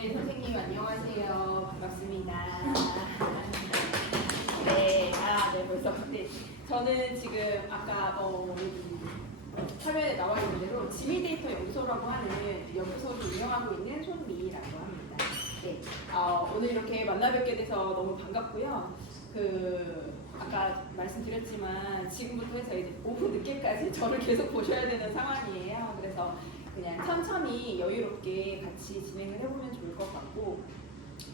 네, 선생님 안녕하세요. 반갑습니다. 네, 네, 벌써. 네, 저는 지금 아까 화면에 나와 있는 대로 지미데이터 연구소라고 하는 연구소를 운영하고 있는 손미라고 합니다. 네, 오늘 이렇게 만나 뵙게 돼서 너무 반갑고요. 아까 말씀드렸지만 지금부터 해서 이제 오후 늦게까지 저를 계속 보셔야 되는 상황이에요. 그래서 그냥 천천히 여유롭게 같이 진행을 해보면 좋을 것 같고,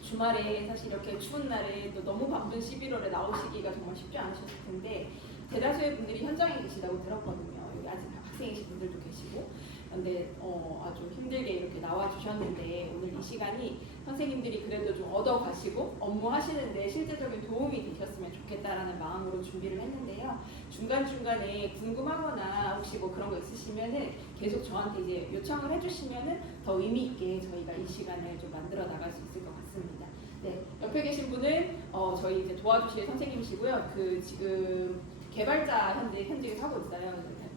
주말에 사실 이렇게 추운 날에 또 너무 바쁜 11월에 나오시기가 정말 쉽지 않으셨을 텐데 대다수의 분들이 현장에 계시다고 들었거든요. 여기 아직 학생이신 분들도 계시고, 근데 아주 힘들게 이렇게 나와주셨는데 오늘 이 시간이 선생님들이 그래도 좀 얻어가시고 업무하시는데 실제적인 도움이 되셨으면 좋겠다라는 마음으로 준비를 했는데요. 중간중간에 궁금하거나 혹시 뭐 그런 거 있으시면은 계속 저한테 이제 요청을 해주시면은 더 의미 있게 저희가 이 시간을 좀 만들어 나갈 수 있을 것 같습니다. 네, 옆에 계신 분은 저희 이제 도와주실 선생님이시고요. 지금 개발자 현직에 하고 있어요.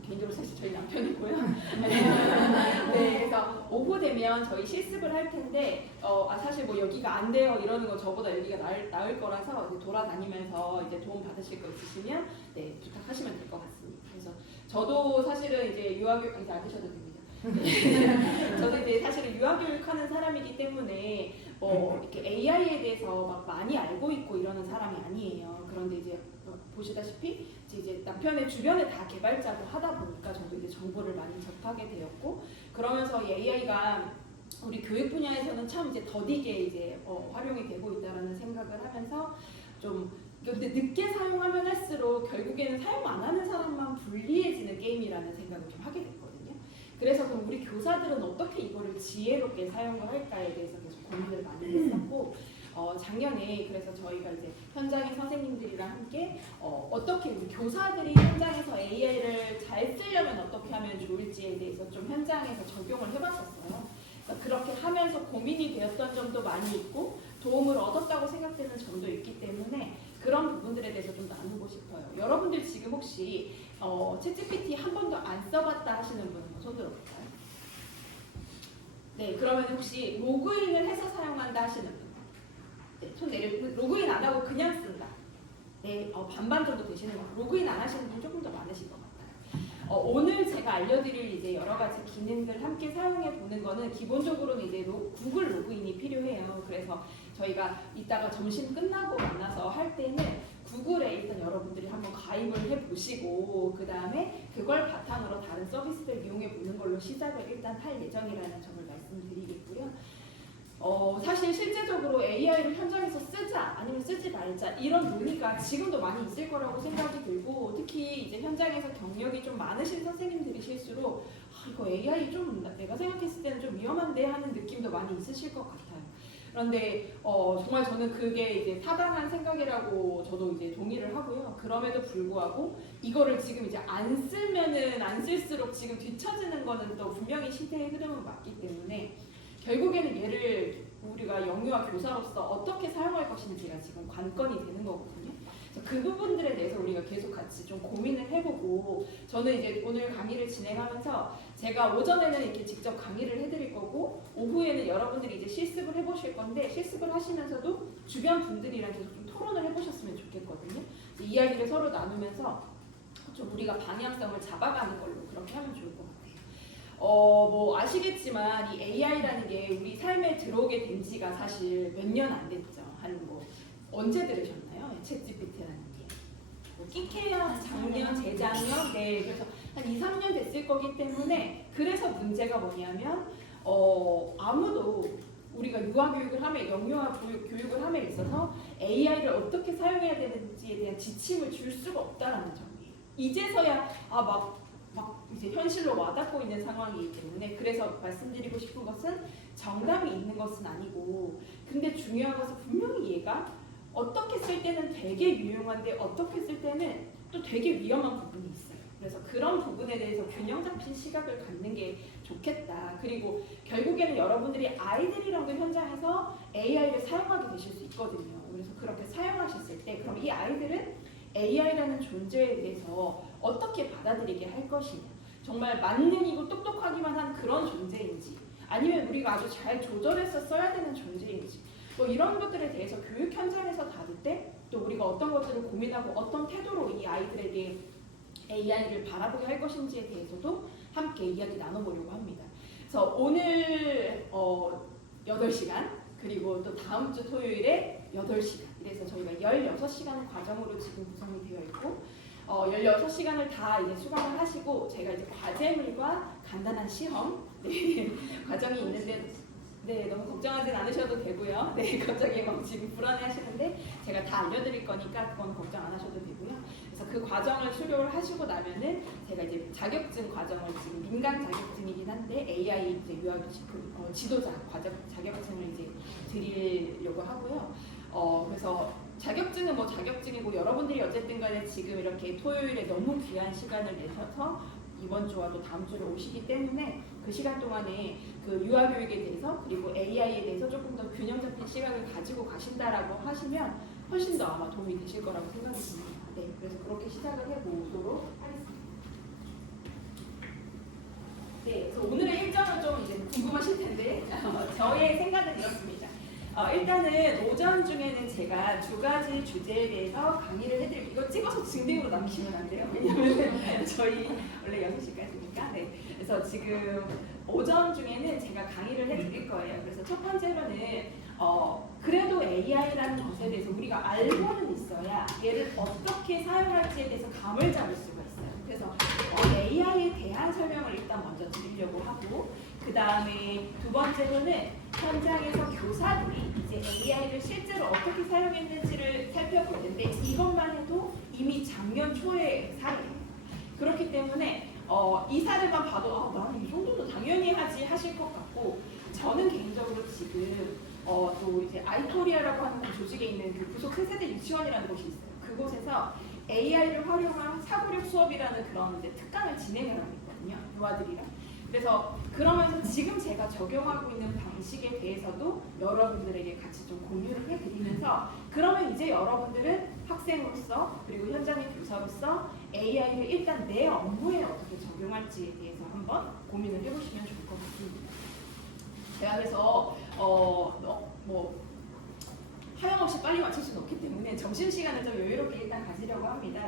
개인적으로 사실 저희 남편이고요. 네, 그래서 오후 되면 저희 실습을 할 텐데 사실 뭐 여기가 안 돼요 이러는 거 저보다 여기가 나을 거라서 이제 돌아다니면서 이제 도움 받으실 거 있으시면 네, 부탁하시면 될 것 같습니다. 그래서 저도 사실은 이제 유아교육 이제 안 드셔도 됩니다. 저도 이제 사실은 유아교육하는 사람이기 때문에 이렇게 AI에 대해서 막 많이 알고 있고 이러는 사람이 아니에요. 그런데 이제 보시다시피 이제 남편의 주변에 다 개발자고 하다 보니까 저도 이제 정보를 많이 접하게 되었고, 그러면서 이 AI가 우리 교육 분야에서는 참 이제 더디게 이제 활용이 되고 있다라는 생각을 하면서 좀 근데 늦게 사용하면 할수록 결국에는 사용 안 하는 사람만 불리해지는 게임이라는 생각을 좀 하게 됐거든요. 그래서 그럼 우리 교사들은 어떻게 이거를 지혜롭게 사용을 할까에 대해서 계속 고민을 많이 했었고, 작년에 그래서 저희가 이제 현장의 선생님들이랑 함께 어떻게 우리 교사들이 현장에서 AI를 잘 쓰려면 어떻게 하면 좋을지에 대해서 좀 현장에서 적용을 해봤었어요. 그렇게 하면서 고민이 되었던 점도 많이 있고 도움을 얻었다고 생각되는 점도 있기 때문에 그런 부분들에 대해서 좀 나누고 싶어요. 여러분들 지금 혹시 챗GPT 한 번도 안 써봤다 하시는 분은 손 들어볼까요? 네, 그러면 혹시 로그인을 해서 사용한다 하시는 분? 네, 손 로그인 안 하고 그냥 쓴다. 네, 반반 정도 되시는 것 같아요. 로그인 안 하시는 분 조금 더 많으실 것 같아요. 오늘 제가 알려드릴 이제 여러 가지 기능들 함께 사용해 보는 거는 기본적으로는 이제 구글 로그인이 필요해요. 그래서 저희가 이따가 점심 끝나고 만나서 할 때는 구글에 일단 여러분들이 한번 가입을 해보시고 그 다음에 그걸 바탕으로 다른 서비스들 이용해 보는 걸로 시작을 일단 할 예정이라는 점을 말씀드리겠고요. 사실 실제적으로 AI를 현장에서 쓰자 아니면 쓰지 말자 이런 논의가 지금도 많이 있을 거라고 생각이 들고, 특히 이제 현장에서 경력이 좀 많으신 선생님들이실수록 이거 AI 좀 내가 생각했을 때는 좀 위험한데 하는 느낌도 많이 있으실 것 같아요. 그런데 정말 저는 그게 이제 타당한 생각이라고 저도 이제 동의를 하고요. 그럼에도 불구하고 이거를 지금 이제 안 쓰면은 안 쓸수록 지금 뒤처지는 거는 또 분명히 시대의 흐름은 맞기 때문에 결국에는 얘를 우리가 영유아 교사로서 어떻게 사용할 것인지가 지금 관건이 되는 거거든요. 그래서 그 부분들에 대해서 우리가 계속 같이 좀 고민을 해보고, 저는 이제 오늘 강의를 진행하면서 제가 오전에는 이렇게 직접 강의를 해드릴 거고 오후에는 여러분들이 이제 실습을 해보실 건데 실습을 하시면서도 주변 분들이랑 계속 좀 토론을 해보셨으면 좋겠거든요. 이야기를 서로 나누면서 좀 우리가 방향성을 잡아가는 걸로 그렇게 하면 좋을 것 같아요. 뭐 아시겠지만 이 AI라는 게 우리 삶에 들어오게 된 지가 사실 몇 년 안 됐죠. 언제 들으셨나요? 챗GPT라는 게. 끼케야 작년, 재작년, 네, 그래서 한 2, 3년 됐을 거기 때문에 그래서 문제가 뭐냐면 아무도 우리가 유아교육을 함에 영유아 교육을 함에 있어서 AI를 어떻게 사용해야 되는지에 대한 지침을 줄 수가 없다라는 점이에요. 이제서야 막 이제 현실로 와닿고 있는 상황이기 때문에, 그래서 말씀드리고 싶은 것은 정답이 있는 것은 아니고, 근데 중요한 것은 분명히 얘가 어떻게 쓸 때는 되게 유용한데 어떻게 쓸 때는 또 되게 위험한 부분이 있어요. 그래서 그런 부분에 대해서 균형 잡힌 시각을 갖는 게 좋겠다. 그리고 결국에는 여러분들이 아이들이랑도 현장에서 AI를 사용하게 되실 수 있거든요. 그래서 그렇게 사용하셨을 때 그럼 이 아이들은 AI라는 존재에 대해서 어떻게 받아들이게 할 것이냐, 정말 만능이고 똑똑하기만 한 그런 존재인지 아니면 우리가 아주 잘 조절해서 써야 되는 존재인지 뭐 이런 것들에 대해서 교육 현장에서 다룰 때 또 우리가 어떤 것들을 고민하고 어떤 태도로 이 아이들에게 AI를 바라보게 할 것인지에 대해서도 함께 이야기 나눠보려고 합니다. 그래서 오늘 8시간 그리고 또 다음 주 토요일에 8시간 이래서 저희가 16시간 과정으로 지금 구성이 되어 있고 16시간을 다 이제 수강을 하시고 제가 이제 과제물과 간단한 시험 과정이 있는데 너무 걱정하진 않으셔도 되고요. 갑자기 막 지금 불안해 하시는데 제가 다 알려드릴 거니까 그건 걱정 안 하셔도 되고요. 그래서 그 과정을 수료를 하시고 나면은 제가 이제 자격증 과정을 지금 민간 자격증이긴 한데 AI 이제 유아 지도자 자격증을 이제 드리려고 하고요. 그래서 자격증은 뭐 자격증이고 여러분들이 어쨌든 간에 지금 이렇게 토요일에 너무 귀한 시간을 내셔서 이번 주와 또 다음 주에 오시기 때문에 그 시간 동안에 그 유아교육에 대해서 그리고 AI에 대해서 조금 더 균형 잡힌 시각을 가지고 가신다라고 하시면 훨씬 더 아마 도움이 되실 거라고 생각이 듭니다. 그래서 그렇게 시작을 해보도록 하겠습니다. 그래서 오늘의 일정은 좀 이제 궁금하실 텐데 저의 생각은 이렇습니다. 일단은 오전 중에는 제가 2가지 주제에 대해서 강의를 해드릴게요. 이거 찍어서 증빙으로 남기시면 안 돼요. 왜냐면 저희 원래 6시까지니까. 그래서 지금 오전 중에는 제가 강의를 해드릴 거예요. 그래서 첫 번째로는 그래도 AI라는 것에 대해서 우리가 알고는 있어야 얘를 어떻게 사용할지에 대해서 감을 잡을 수가 있어요. 그래서 AI에 대한 설명을 일단 먼저 드리려고 하고 그 다음에 두 번째로는 현장에서 교사들이 이제 AI를 실제로 어떻게 사용했는지를 살펴볼 텐데 이것만 해도 이미 작년 초의 사례예요. 그렇기 때문에 이 사례만 봐도 나는 이 정도도 당연히 하지 하실 것 같고 저는 개인적으로 지금 또 이제 아이토리아라고 하는 그 조직에 있는 그 부속 세세대 유치원이라는 곳이 있어요. 그곳에서 AI를 활용한 사고력 수업이라는 그런 이제 특강을 진행을 하고 있거든요. 유아들이랑. 그래서 그러면서 지금 제가 적용하고 있는 방식에 대해서도 여러분들에게 같이 좀 공유를 해드리면서 그러면 이제 여러분들은 학생으로서 그리고 현장의 교사로서 AI를 일단 내 업무에 어떻게 적용할지에 대해서 한번 고민을 해보시면 좋을 것 같습니다. 제가 그래서 하염없이 빨리 마칠 수는 없기 때문에 점심시간을 좀 여유롭게 일단 가지려고 합니다.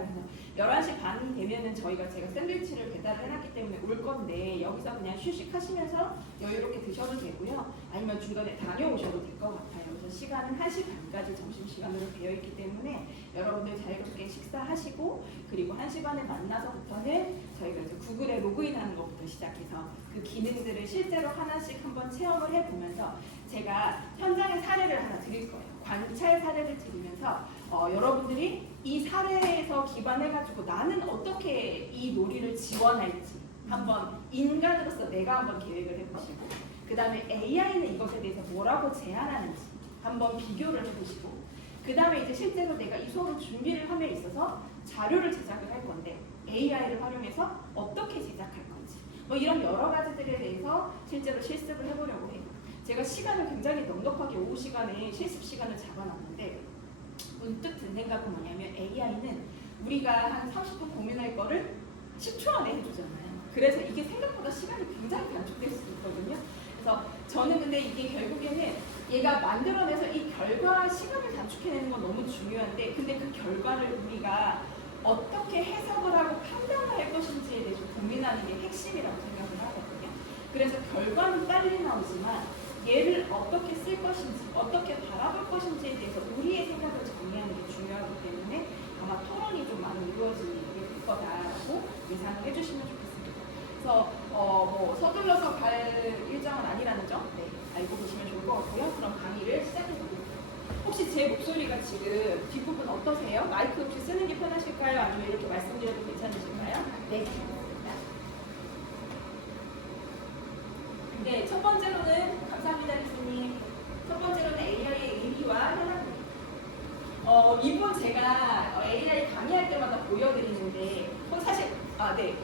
그래서 11시 반이 되면은 제가 샌드위치를 배달을 해놨기 때문에 올 건데 여기서 그냥 휴식하시면서 여유롭게 드셔도 되고요. 아니면 중간에 다녀오셔도 될 것 같아요. 그래서 시간은 1시 반까지 점심시간으로 되어있기 때문에 여러분들 자유롭게 식사하시고 그리고 1시 반에 만나서부터는 저희가 이제 구글에 로그인하는 것부터 시작해서 그 기능들을 실제로 하나씩 한번 체험을 해보면서 제가 현장의 사례를 하나 드릴 거예요. 관찰 사례를 드리면서 여러분들이 이 사례에서 기반해가지고 나는 어떻게 이 놀이를 지원할지 한번 인간으로서 내가 한번 계획을 해보시고 그 다음에 AI는 이것에 대해서 뭐라고 제안하는지 한번 비교를 해보시고 그 다음에 이제 실제로 내가 이 수업을 준비를 함에 있어서 자료를 제작을 할 건데 AI를 활용해서 어떻게 제작할 건지 뭐 이런 여러 가지들에 대해서 실제로 실습을 해보려고 해요. 제가 시간을 굉장히 넉넉하게 오후 시간에 실습 시간을 잡아놨는데 문득 든 생각은 뭐냐면 AI는 우리가 한 30분 고민할 거를 10초 안에 해주잖아요. 그래서 이게 생각보다 시간이 굉장히 단축될 수 있거든요. 그래서 저는 근데 이게 결국에는 얘가 만들어내서 이 결과 시간을 단축해내는 건 너무 중요한데 근데 그 결과를 우리가 어떻게 해석을 하고 판단을 할 것인지에 대해서 고민하는 게 핵심이라고 생각을 하거든요. 그래서 결과는 빨리 나오지만 얘를 어떻게 쓸 것인지, 어떻게 바라볼 것인지에 대해서 우리의 생각을 정리하는 게 중요하기 때문에 아마 토론이 좀 많이 이루어지게 될 거다라고 예상을 해주시면 좋겠습니다. 그래서 서둘러서 갈 일정은 아니라는 점 알고 계시면 좋을 것 같고요. 그럼 강의를 시작해보겠습니다. 혹시 제 목소리가 지금 뒷부분 어떠세요? 마이크 혹시 쓰는 게 편하실까요? 아니면 이렇게 말씀드려도 괜찮으실까요? 네. 네, 첫 번째로는 감사합니다, 교수님. 첫 번째로는 AI의 의미와 현황입니다. 이분 제가 AI 강의할 때마다 보여드리는데 사실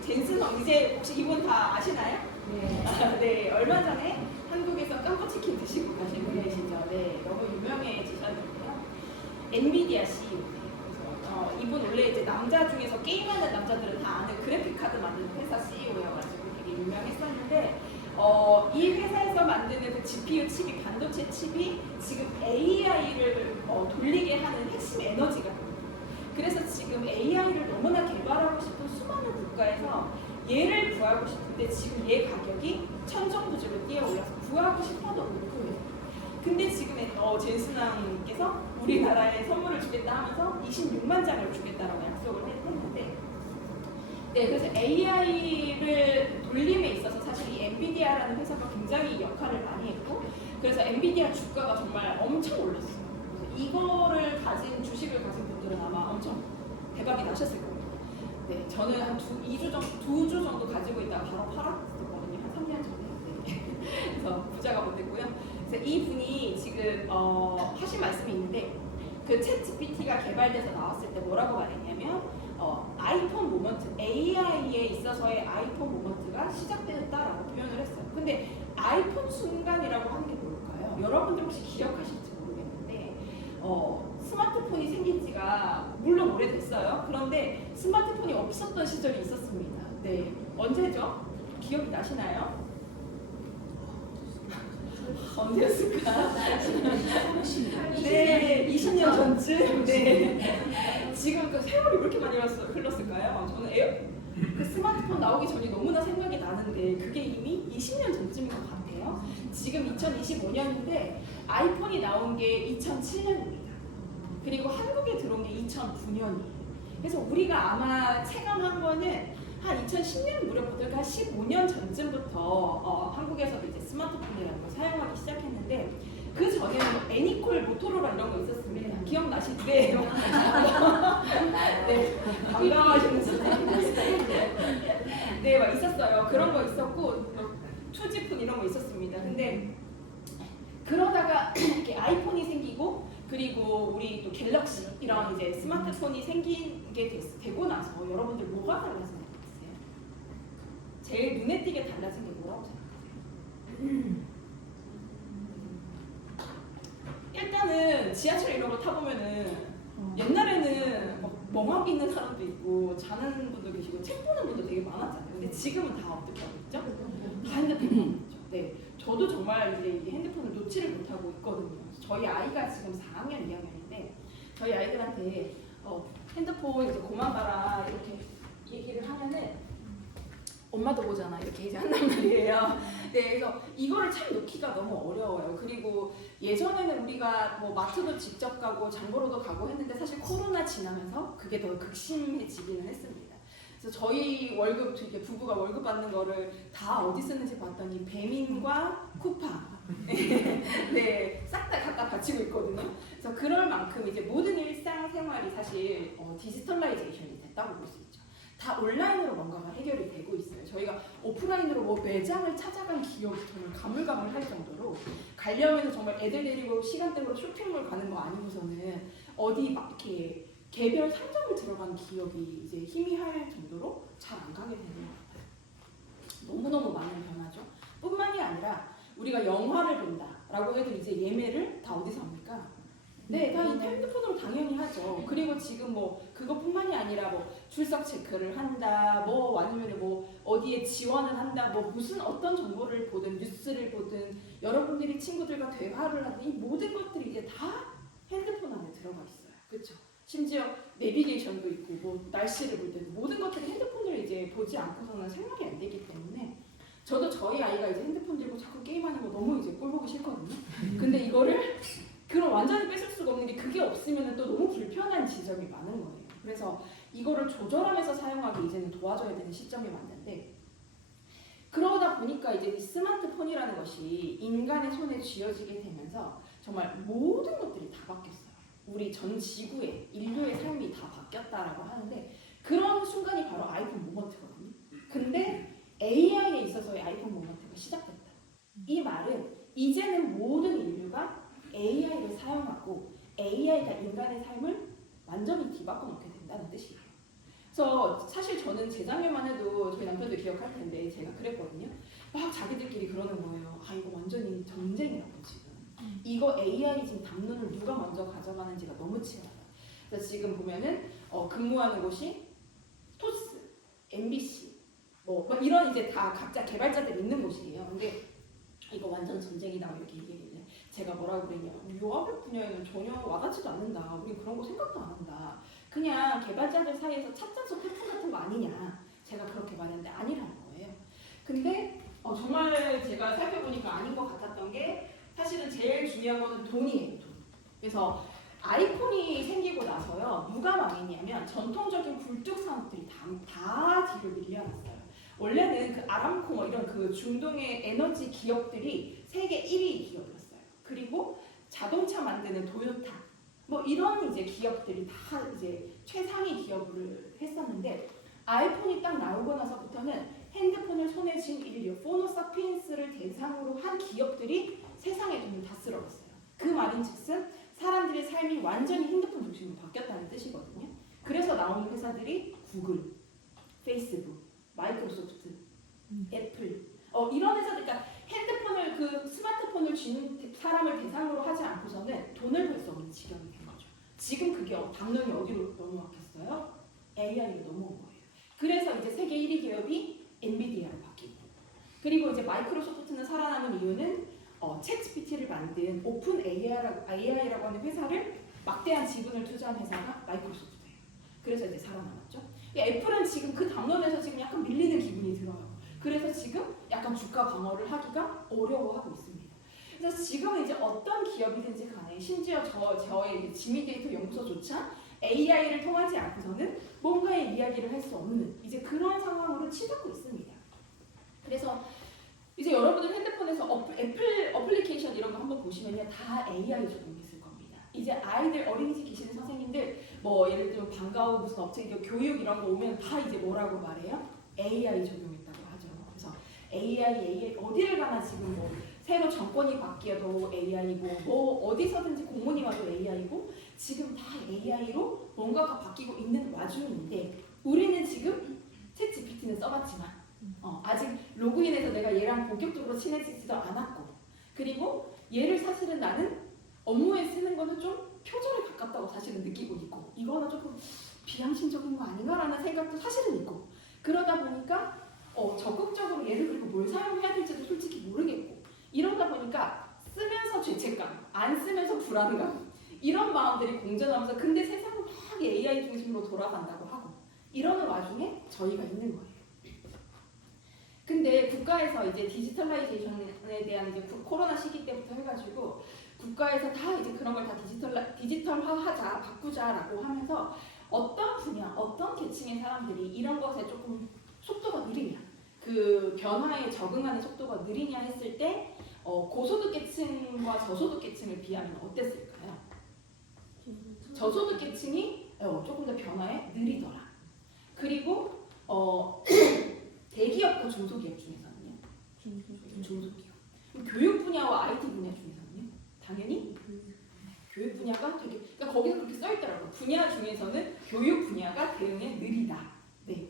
젠스성 이제 혹시 이분 다 아시나요? 네. 네, 얼마 전에 한국에서 깜부치킨 드시고 가신 분이시죠. 네, 너무 유명해지셨는데요. 엔비디아 CEO예요. 그래서 이분 원래 이제 남자 중에서 게임하는 남자들은 다 아는 그래픽 카드 만드는 회사 CEO여가지고 되게 유명했었는데 이 회사에서 만드는 그 GPU 칩이 반도체 칩이 지금 AI를 돌리게 하는 핵심 에너지가 그래서 지금 AI를 너무나 개발하고 싶은 수많은 국가에서 얘를 구하고 싶은데 지금 얘 가격이 천정부지로 뛰어올라서 구하고 싶어도 못 구해요. 근데 지금 젠슨왕께서 우리나라에 선물을 주겠다 하면서 26만 장을 주겠다라고 약속을 했는데 네, 그래서 AI를 돌림에 있어서 사실 이 엔비디아라는 회사가 굉장히 역할을 많이 했고 그래서 엔비디아 주가가 정말 엄청 올랐어요. 그래서 이거를 가진 주식을 가진 분들은 아마 엄청 대박이 나셨을 거예요. 네, 저는 한 2주 정도 가지고 있다가 바로 팔았었거든요. 한 3년 전에. 네. 그래서 부자가 못 됐고요. 그래서 이분이 지금 하신 말씀이 있는데 그 챗 GPT가 개발돼서 나왔을 때 뭐라고 말했냐면 아이폰 모먼트, AI에 있어서의 아이폰 모먼트가 시작되었다라고 표현을 했어요. 근데 아이폰 순간이라고 하는 게 뭘까요? 여러분들 혹시 기억하실지 모르겠는데 스마트폰이 생긴 지가 물론 오래됐어요. 그런데 스마트폰이 없었던 시절이 있었습니다. 네, 언제죠? 기억이 나시나요? 언제였을까? 네, 20년 전쯤. 네. 지금 그 세월이 왜 이렇게 많이 흘렀을까요? 저는 그 스마트폰 나오기 전이 너무나 생각이 나는데 그게 이미 20년 전쯤인 것 같아요. 지금 2025년인데 아이폰이 나온 게 2007년입니다. 그리고 한국에 들어온 게 2009년이에요. 그래서 우리가 아마 체감한 거는 한 2010년 무렵부터 그러니까 15년 전쯤부터 한국에서도 이제 스마트폰이라는 걸 사용하기 시작했는데 그 전에는 애니콜, 모토로라 이런 거 있었습니다. 기억나시죠? 네. 네. 반가워하시는 선생님. 네, 막 있었어요. 그런 거 있었고 투지폰 이런 거 있었습니다. 근데 그러다가 이렇게 아이폰이 생기고 그리고 우리 또 갤럭시 이런 이제 스마트폰이 생기게 되고 나서 여러분들 뭐가 달라진 것 같으세요? 제일 눈에 띄게 달라진 게 뭐라고 생각하세요? 일단은 지하철 이런 거 타보면은 옛날에는 막 멍하게 있는 사람도 있고 자는 분도 계시고 책 보는 분도 되게 많았잖아요. 근데 지금은 다 어떻게 하고 있죠? 다 핸드폰으로 하고 있죠. 네, 저도 정말 이제 이 핸드폰을 놓지를 못하고 있거든요. 저희 아이가 지금 4학년 2학년인데 저희 아이들한테 핸드폰 이제 그만 봐라 이렇게 얘기를 하면은 엄마도 보잖아 이렇게 이제 한단 말이에요. 네, 그래서 이거를 참 놓기가 너무 어려워요. 그리고 예전에는 우리가 뭐 마트도 직접 가고 장보러도 가고 했는데 사실 코로나 지나면서 그게 더 극심해지기는 했습니다. 그래서 저희 월급 이렇게 부부가 월급 받는 거를 다 어디 쓰는지 봤더니 배민과 쿠파 네, 싹 다 갖다 바치고 있거든요. 그래서 그럴 만큼 이제 모든 일상생활이 사실 디지털라이제이션이 됐다고 볼 수 있죠. 다 온라인으로 뭔가가 해결이 되고 있어요. 저희가 오프라인으로 뭐 매장을 찾아간 기억이 정말 가물가물할 정도로 가려면 정말 애들 데리고 시간대로 쇼핑몰 가는 거 아니고서는 어디 막 이렇게 개별 상점을 들어간 기억이 이제 희미할 정도로 잘 안 가게 되는 것 같아요. 너무너무 많은 변화죠. 뿐만이 아니라 우리가 영화를 본다라고 해도 이제 예매를 다 어디서 합니까? 네, 다 핸드폰으로 당연히 하죠. 그리고 지금 뭐 그것뿐만이 아니라 뭐 출석 체크를 한다, 뭐 아니면 뭐 어디에 지원을 한다, 뭐 무슨 어떤 정보를 보든 뉴스를 보든 여러분들이 친구들과 대화를 하든 이 모든 것들이 이제 다 핸드폰 안에 들어가 있어요. 그렇죠? 심지어 내비게이션도 있고 뭐 날씨를 볼 때도 모든 것들이 핸드폰을 이제 보지 않고서는 생각이 안 되기 때문에 저도 저희 아이가 이제 핸드폰 들고 자꾸 게임하는 거 너무 이제 꼴 보기 싫거든요. 근데 이거를 그럼 완전히 뺏을 수가 없는 게 그게 없으면 또 너무 불편한 지점이 많은 거예요. 그래서 이거를 조절하면서 사용하기 이제는 도와줘야 되는 시점이 왔는데 그러다 보니까 이제 스마트폰이라는 것이 인간의 손에 쥐어지게 되면서 정말 모든 것들이 다 바뀌었어요. 우리 전 지구의 인류의 삶이 다 바뀌었다라고 하는데 그런 순간이 바로 아이폰 모먼트거든요. 근데 AI에 있어서의 아이폰 모먼트가 시작됐다. 이 말은 이제는 모든 인류가 AI를 사용하고 AI가 인간의 삶을 완전히 뒤바꿔 놓게 된다는 뜻이에요. 그래서 사실 저는 재작년만 해도 저희 남편도 기억할 텐데 제가 그랬거든요. 막 자기들끼리 그러는 거예요. 아 이거 완전히 전쟁이라고 지금. 이거 AI 지금 담론을 누가 먼저 가져가는지가 너무 치열하다. 그래서 지금 보면은 근무하는 곳이 토스, MBC, 뭐 막 이런 이제 다 각자 개발자들 있는 곳이에요. 근데 이거 완전 전쟁이다 이렇게 얘기했는데 제가 뭐라고 그랬냐, 유아교육 분야에는 전혀 와닿지도 않는다. 우리 그런 거 생각도 안 한다. 그냥 개발자들 사이에서 찻잔속 태풍 같은 거 아니냐. 제가 그렇게 말했는데 아니라는 거예요. 근데 정말 제가 살펴보니까 아닌 것 같았던 게 사실은 제일 중요한 거는 돈이에요. 돈. 그래서 아이폰이 생기고 나서요. 누가 망했냐면 전통적인 굴뚝 산업들이 다 뒤로 밀려났어요. 원래는 그 아람코 뭐 이런 그 중동의 에너지 기업들이 세계 1위 기업이었어요. 그리고 자동차 만드는 도요타 뭐 이런 이제 기업들이 다 이제 최상위 기업을 했었는데 아이폰이 딱 나오고 나서부터는 핸드폰을 손에 쥔 인류, 포노사피엔스를 대상으로 한 기업들이 세상의 돈을 다 쓸어갔어요. 그 말인즉슨 사람들의 삶이 완전히 핸드폰 중심으로 바뀌었다는 뜻이거든요. 그래서 나오는 회사들이 구글, 페이스북, 마이크로소프트, 애플 이런 회사들, 그러니까 핸드폰을 그 스마트폰을 쥐는 사람을 대상으로 하지 않고서는 돈을 벌 수 없는 지경이 된 거죠. 지금 그게 담론이 어디로 넘어왔겠어요? AI로 넘어온 거예요. 그래서 이제 세계 1위 기업이 엔비디아로 바뀌고, 그리고 이제 마이크로소프트는 살아남은 이유는 챗GPT를 만든 오픈 AI라고 하는 회사를 막대한 지분을 투자한 회사가 마이크로소프트예요. 그래서 이제 살아남았죠. 애플은 지금 그 담론에서 지금 약간 밀리는 기분이 들어요. 그래서 지금 약간 주가 방어를 하기가 어려워하고 있습니다. 그래서 지금은 이제 어떤 기업이든지 간에 심지어 저의 지미데이터 연구소조차 AI를 통하지 않고서는 뭔가의 이야기를 할 수 없는 이제 그런 상황으로 치닫고 있습니다. 그래서 이제 여러분들 핸드폰에서 애플 어플리케이션 이런 거 한번 보시면요, 다 AI 적용했을 겁니다. 이제 아이들 어린이집 계시는 선생님들 뭐 예를 들면 방과후 무슨 업체 교육 이런 거 오면 다 이제 뭐라고 말해요? AI 적용했다고 하죠. 그래서 AI 어디를 가나 지금 뭐 새로 정권이 바뀌어도 AI고 뭐 어디서든지 공문이 와도 AI고 지금 다 AI로 뭔가가 바뀌고 있는 와중인데 우리는 지금 챗GPT는 써봤지만 아직 로그인해서 내가 얘랑 본격적으로 친해지지도 않았고, 그리고 얘를 사실은 나는 업무에 쓰는 거는 좀 표절에 가깝다고 사실은 느끼고 있고, 이거는 조금 비양심적인 거 아닌가라는 생각도 사실은 있고, 그러다 보니까 적극적으로 얘를 그리고 뭘 사용해야 될지도 솔직히 모르겠고, 이러다 보니까 쓰면서 죄책감, 안 쓰면서 불안감, 이런 마음들이 공존하면서 근데 세상은 막 AI 중심으로 돌아간다고 하고 이러는 와중에 저희가 있는 거예요. 근데 국가에서 이제 디지털라이제이션에 대한 이제 코로나 시기 때부터 해가지고 국가에서 다 이제 그런 걸 다 디지털화하자, 바꾸자라고 하면서 어떤 분야, 어떤 계층의 사람들이 이런 것에 조금 속도가 느리냐, 그 변화에 적응하는 속도가 느리냐 했을 때 고소득 계층과 저소득 계층을 비하면 어땠을까요? 저소득 계층이 조금 더 변화에 느리더라. 그리고 대기업과 중소기업 중에서는요? 중소기업. 교육 분야와 IT 분야 중에서는요? 당연히 교육 분야가 되게, 그러니까 거기서 그렇게 써있더라고요. 분야 중에서는 교육 분야가 대응에 느리다. 네.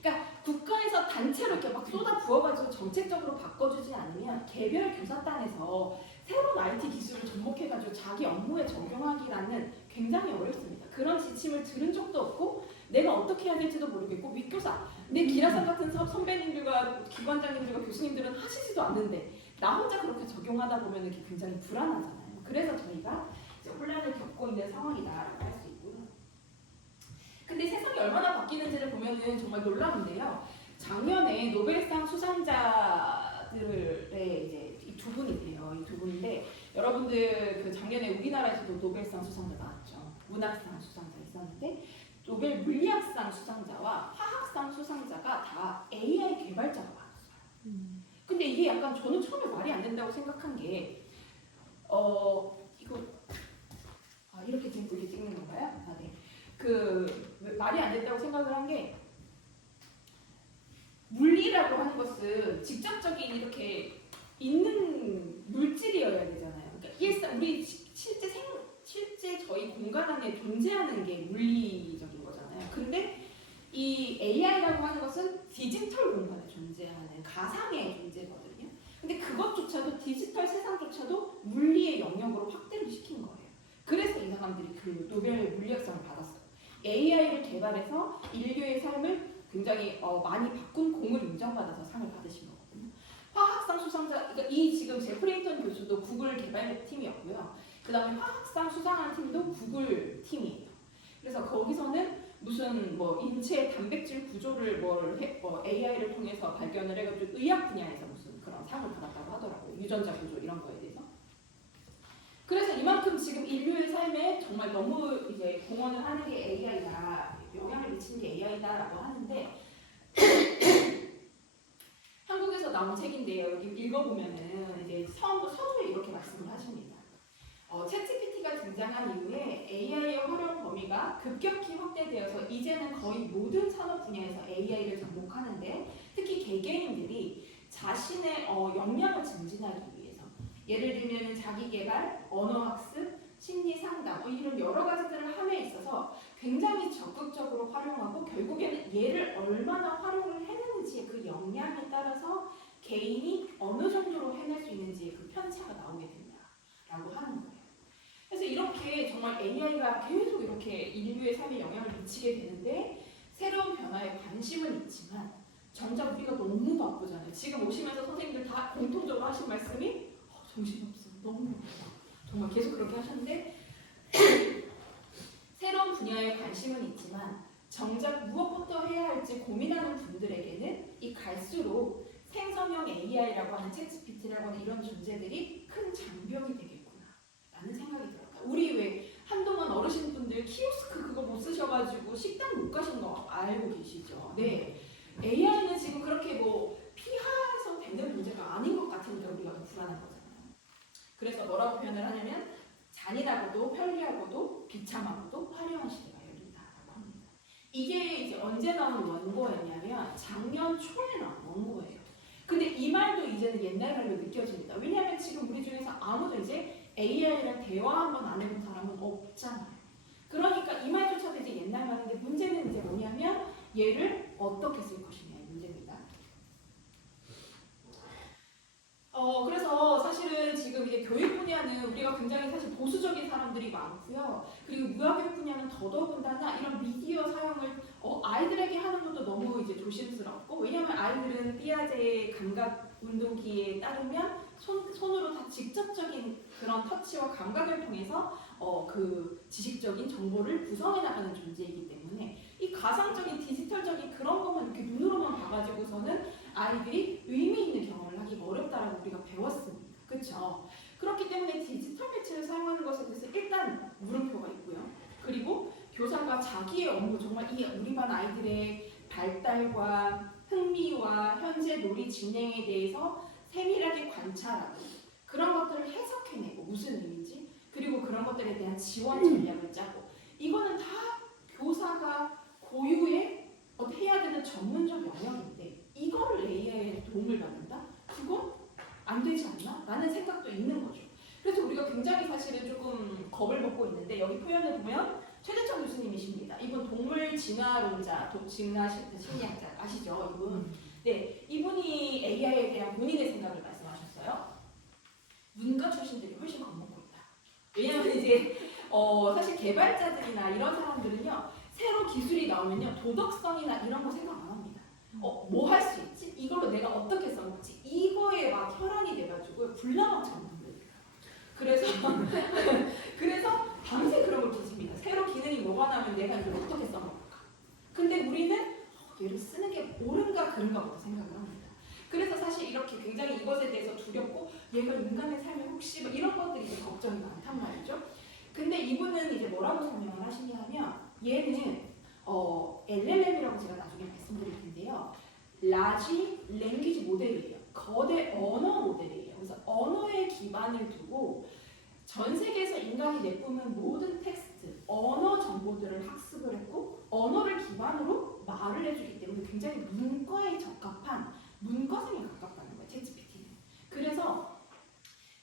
그러니까 국가에서 단체로 이렇게 막 쏟아 부어가지고 정책적으로 바꿔주지 않으면 개별 교사단에서 새로운 IT 기술을 접목해가지고 자기 업무에 적용하기라는 굉장히 어렵습니다. 그런 지침을 들은 적도 없고 내가 어떻게 해야 될지도 모르겠고 윗교사, 내 기라상 같은 선배님들과 기관장님들과 교수님들은 하시지도 않는데 나 혼자 그렇게 적용하다 보면 이렇게 굉장히 불안하잖아요. 그래서 저희가 이제 혼란을 겪고 있는 상황이다라고 할 수 있고요. 근데 세상이 얼마나 바뀌는지를 보면은 정말 놀라운데요. 작년에 노벨상 수상자들의 이제 이 두 분이세요. 이 두 분인데 여러분들 그 작년에 우리나라에서도 노벨상 수상자 나왔죠. 문학상 수상자 있었는데 노벨 물리학상 수상자와 화학상 수상자가 다 AI 개발자가 많았어요. 근데 이게 약간 저는 처음에 말이 안 된다고 생각한 게 이거 이렇게 지금 이렇게 찍는 건가요? 네. 그 말이 안 된다고 생각을 한 게 물리라고 하는 것은 직접적인 이렇게 있는 물질이어야 되잖아요. 그러니까 우리 실제 저희 공간 안에 존재하는 게 물리적인 거잖아요. 근데 이 AI라고 하는 것은 디지털 공간에 존재하는 가상의 존재거든요. 근데 그것조차도 디지털 세상조차도 물리의 영역으로 확대를 시킨 거예요. 그래서 이 사람들이 그 노벨 물리학상을 받았어요. AI를 개발해서 인류의 삶을 굉장히 많이 바꾼 공을 인정받아서 상을 받으신 거거든요. 화학상 수상자, 그러니까 이 지금 제프레이턴 교수도 구글 개발팀이었고요. 그 다음에 화학상 수상한 팀도 구글 팀이에요. 그래서 거기서는 무슨 뭐 인체 단백질 구조를 AI를 통해서 발견을 해가지고 의학 분야에서 무슨 그런 상을 받았다고 하더라고요. 유전자 구조 이런 거에 대해서. 그래서 이만큼 지금 인류의 삶에 정말 너무 이제 공헌을 하는 게 AI다, 영향을 미치는 게 AI다라고 하는데 한국에서 나온 책인데요. 여기 읽어보면은 이제 서두에 이렇게 말씀을 하십니다. 챗GPT가 등장한 이후에 AI의 활용 범위가 급격히 확대되어서 이제는 거의 모든 산업 분야에서 AI를 접목하는데 특히 개개인들이 자신의 역량을 증진하기 위해서 예를 들면 자기개발, 언어학습, 심리상담 이런 여러 가지들을 함에 있어서 굉장히 적극적으로 활용하고 결국에는 얘를 얼마나 활용을 해내는지 그 역량에 따라서 개인이 어느 정도로 해낼 수 있는지의 그 편차가 나오게 된다라고 하는 거예요. 그래서 이렇게 정말 AI가 계속 이렇게 인류의 삶에 영향을 미치게 되는데 새로운 변화에 관심은 있지만 정작 우리가 너무 바쁘잖아요. 지금 오시면서 선생님들 다 공통적으로 하신 말씀이 정신없어, 너무 바빠. 정말 계속 그렇게 하셨는데 새로운 분야에 관심은 있지만 정작 무엇부터 해야 할지 고민하는 분들에게는 이 갈수록 생성형 AI라고 하는 챗GPT라고 하는 이런 존재들이 큰 장벽이 되겠구나 라는 생각이 들어요. 우리 왜 한동안 어르신분들 키오스크 그거 못 쓰셔가지고 식당 못 가신 거 알고 계시죠? 네. AI는 지금 그렇게 뭐 피하해서 되는 문제가 아닌 것 같으니까 우리가 더 불안한 거잖아요. 그래서 뭐라고 표현을 하냐면 잔인하고도 편리하고도 비참하고도 화려한 시대가 열린다라고 합니다. 이게 이제 언제 나온 원고였냐면 작년 초에 나온 원고예요. 근데 이 말도 이제는 옛날 말로 느껴집니다. 왜냐하면 지금 우리 중에서 아무도 이제 AI랑 대화 한번 안 해본 사람은 없잖아요. 그러니까 이 말조차도 이제 옛날 말인데 문제는 이제 뭐냐면 얘를 어떻게 쓸 것이냐의 문제입니다. 그래서 사실은 지금 이제 교육 분야는 우리가 굉장히 사실 보수적인 사람들이 많고요. 그리고 무학교육 분야는 더더군다나 이런 미디어 사용을 아이들에게 하는 것도 너무 이제 조심스럽고 왜냐하면 아이들은 삐아제의 감각 운동기에 따르면 손으로 다 직접적인 그런 터치와 감각을 통해서 그 지식적인 정보를 구성해 나가는 존재이기 때문에 이 가상적인 디지털적인 그런 것만 이렇게 눈으로만 봐가지고서는 아이들이 의미 있는 경험을 하기가 어렵다라고 우리가 배웠습니다. 그렇죠? 그렇기 때문에 디지털 매체를 사용하는 것에 대해서 일단 물음표가 있고요. 그리고 교사가 자기의 업무, 정말 이 우리 반 아이들의 발달과 흥미와 현재 놀이 진행에 대해서 세밀하게 관찰하고 그런 것들을 해석해내고 무슨 의미인지 그리고 그런 것들에 대한 지원 전략을 짜고 이거는 다 교사가 고유의 해야 되는 전문적 영역인데 이거를 AI에 도움을 받는다? 그건 안 되지 않나? 라는 생각도 있는 거죠. 그래서 우리가 굉장히 사실은 조금 겁을 먹고 있는데 여기 표현을 보면 최재천 교수님이십니다. 이분 동물 진화론자, 진화 심리학자 아시죠? 이분. 네, 이분이 AI에 대한 본인의 생각을 말씀하셨어요. 문과 출신들이 훨씬 겁먹고 있다. 왜냐하면 이제 사실 개발자들이나 이런 사람들은요 새로 기술이 나오면요 도덕성이나 이런 거 생각 안 합니다. 뭐 할 수 있지? 이걸로 내가 어떻게 써먹지? 이거에 막 혈안이 돼가지고 불나방처럼 만듭니다. 그래서 밤새 그런 걸 뒤집니다. 새로 기능이 뭐가 나면 내가 이걸 어떻게 써먹을까? 근데 우리는 얘를 쓰는 게 옳은가 그른가부터 생각을 합니다. 그래서 사실 이렇게 굉장히 이것에 대해서 두렵고 얘가 인간의 삶에 혹시 뭐 이런 것들이 이제 걱정이 많단 말이죠. 근데 이분은 이제 뭐라고 설명을 하시냐면 얘는 LLM이라고 제가 나중에 말씀드릴 텐데요. 라지 랭귀지 모델이에요. 거대 언어 모델이에요. 그래서 언어에 기반을 두고 전 세계에서 인간이 내뿜는 모든 텍스트, 언어 정보들을 학습을 했고 언어를 기반으로 말을 해주기 때문에 굉장히 문과에 적합한 문과생에 가깝다는 거예요. 챗GPT는. 그래서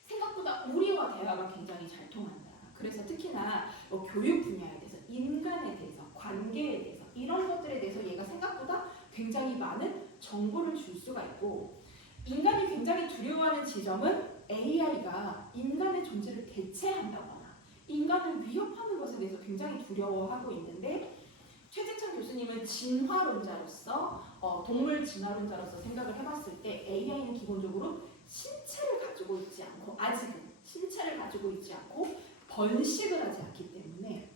생각보다 우리와 대화가 굉장히 잘 통한다. 그래서 특히나 교육 분야에 대해서, 인간에 대해서, 관계에 대해서 이런 것들에 대해서 얘가 생각보다 굉장히 많은 정보를 줄 수가 있고 인간이 굉장히 두려워하는 지점은 AI가 인간의 존재를 대체한다거나 인간을 위협하는 것에 대해서 굉장히 두려워하고 있는데 최재창 교수님은 진화론자로서 동물 진화론자로서 생각을 해봤을 때 AI는 기본적으로 신체를 가지고 있지 않고 아직은 신체를 가지고 있지 않고 번식을 하지 않기 때문에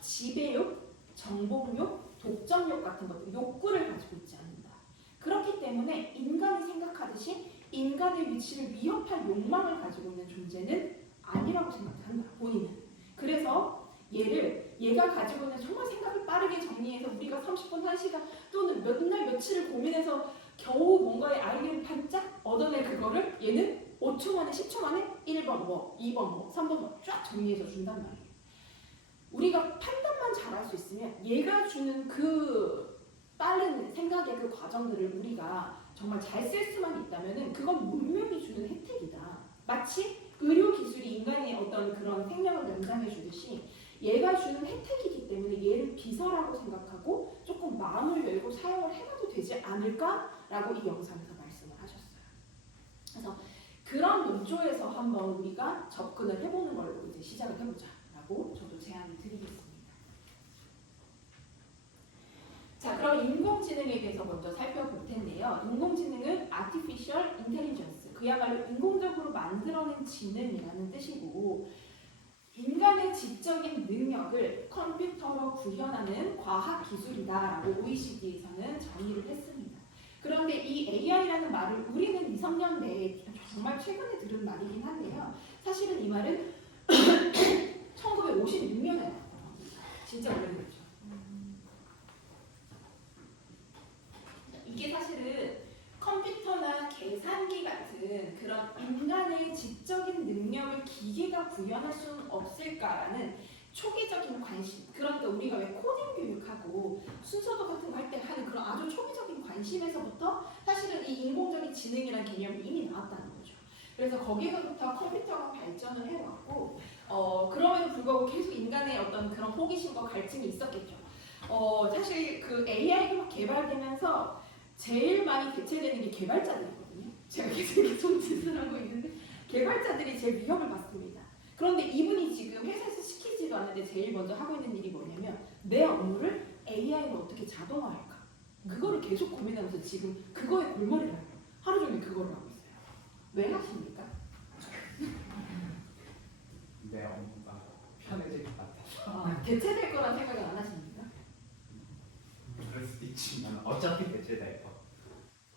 지배욕, 정복욕, 독점욕 같은 것들 욕구를 가지고 있지 않는다. 그렇기 때문에 인간이 생각하듯이 인간의 위치를 위협할 욕망을 가지고 있는 존재는 아니라고 생각한다. 본인은. 그래서 얘가 가지고 있는 정말 생각을 빠르게 정리해서 우리가 30분, 1시간 또는 몇 날 며칠을 고민해서 겨우 뭔가의 아이디어를 반짝 얻어낼 그거를 얘는 5초 만에 10초 만에 1번 뭐, 2번 뭐, 3번 뭐 쫙 정리해서 준단 말이에요. 우리가 판단만 잘할 수 있으면 얘가 주는 그 빠른 생각의 그 과정들을 우리가 정말 잘 쓸 수만 있다면은 그건 문명이 주는 혜택이다. 마치 의료 기술이 인간의 어떤 그런 생명을 연장해 주듯이 얘가 주는 혜택이기 때문에 얘를 비서라고 생각하고 조금 마음을 열고 사용을 해봐도 되지 않을까라고 이 영상에서 말씀을 하셨어요. 그래서 그런 논조에서 한번 우리가 접근을 해보는 걸로 이제 시작을 해보자라고 저도 제안을 드리겠습니다. 자, 그럼 인공지능에 대해서 먼저 살펴볼 텐데요. 인공지능은 Artificial Intelligence, 그야말로 인공적으로 만들어낸 지능이라는 뜻이고 인간의 지적인 능력을 컴퓨터로 구현하는 과학 기술이다라고 OECD에서는 정의를 했습니다. 그런데 이 AI라는 말을 우리는 2, 3년 내에 정말 최근에 들은 말이긴 한데요. 사실은 이 말은 1956년에 나왔다고 합니다. 진짜 오래됐죠. 이게 사실은 컴퓨터나 계산기 같은 그런 인간의 지적인 능력을 기계가 구현할 수는 없을까라는 초기적인 관심, 그러니까 우리가 왜 코딩 교육하고 순서도 같은 거 할 때 하는 그런 아주 초기적인 관심에서부터 사실은 이 인공적인 지능이라는 개념이 이미 나왔다는 거죠. 그래서 거기서부터 컴퓨터가 발전을 해왔고 그럼에도 불구하고 계속 인간의 어떤 그런 호기심과 갈증이 있었겠죠. 사실 그 AI가 막 개발되면서 제일 많이 대체되는 게 개발자들이거든요. 제가 계속 이렇게 손짓을 하고 있는데 개발자들이 제일 위협을 받습니다. 그런데 이분이 지금 회사에서 시키지도 않는데 제일 먼저 하고 있는 일이 뭐냐면 내 업무를 AI로 어떻게 자동화할까? 그거를 계속 고민하면서 지금 그거에 골머리를 해요. 하루 종일 그거를 하고 있어요. 왜 하십니까? 내 업무가 편해질 것 같아서. 대체될 거란 생각을 안 하십니까? 그럴 수도 있지만 어차피 대체될 거.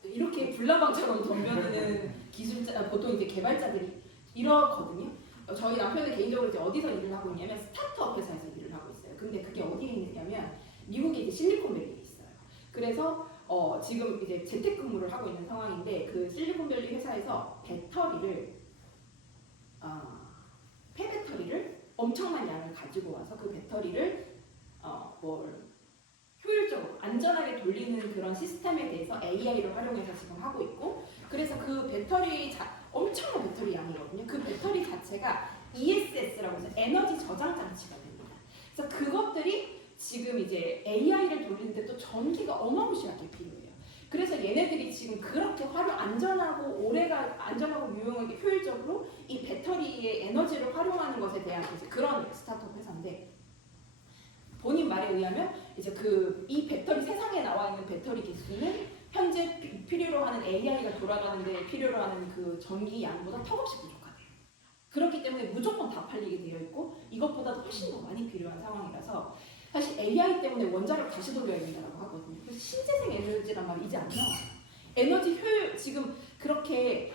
이렇게 불나방처럼 덤벼드는 기술자, 보통 이제 개발자들이 이러거든요. 저희 남편은 개인적으로 이제 어디서 일을 하고 있냐면 스타트업 회사에서 일을 하고 있어요. 근데 그게 어디에 있느냐면 미국에 이제 실리콘밸리에 있어요. 그래서 지금 이제 재택근무를 하고 있는 상황인데 그 실리콘밸리 회사에서 배터리를 폐배터리를 엄청난 양을 가지고 와서 그 배터리를 효율적으로 안전하게 돌리는 그런 시스템에 대해서 AI를 활용해서 지금 하고 있고 그래서 그 배터리 엄청난 배터리 양이거든요. 그 배터리 자체가 ESS라고 해서 에너지 저장 장치가 됩니다. 그래서 그것들이 지금 이제 AI를 돌리는데 또 전기가 어마무시하게 필요해요. 그래서 얘네들이 지금 그렇게 안전하고 안전하고 유용하게 효율적으로 이 배터리의 에너지를 활용하는 것에 대한 이제 그런 스타트업 회사인데 본인 말에 의하면 이제 이 배터리 세상에 나와 있는 배터리 기술은 현재 필요로 하는 AI가 돌아가는데 필요로 하는 그 전기 양보다 턱없이 부족하대요. 그렇기 때문에 무조건 다 팔리게 되어 있고 이것보다도 훨씬 더 많이 필요한 상황이라서 사실 AI 때문에 원자력 다시 돌려야 된다고 하거든요. 그래서 신재생 에너지란 말이 이제 안 나와요. 에너지 효율 지금 그렇게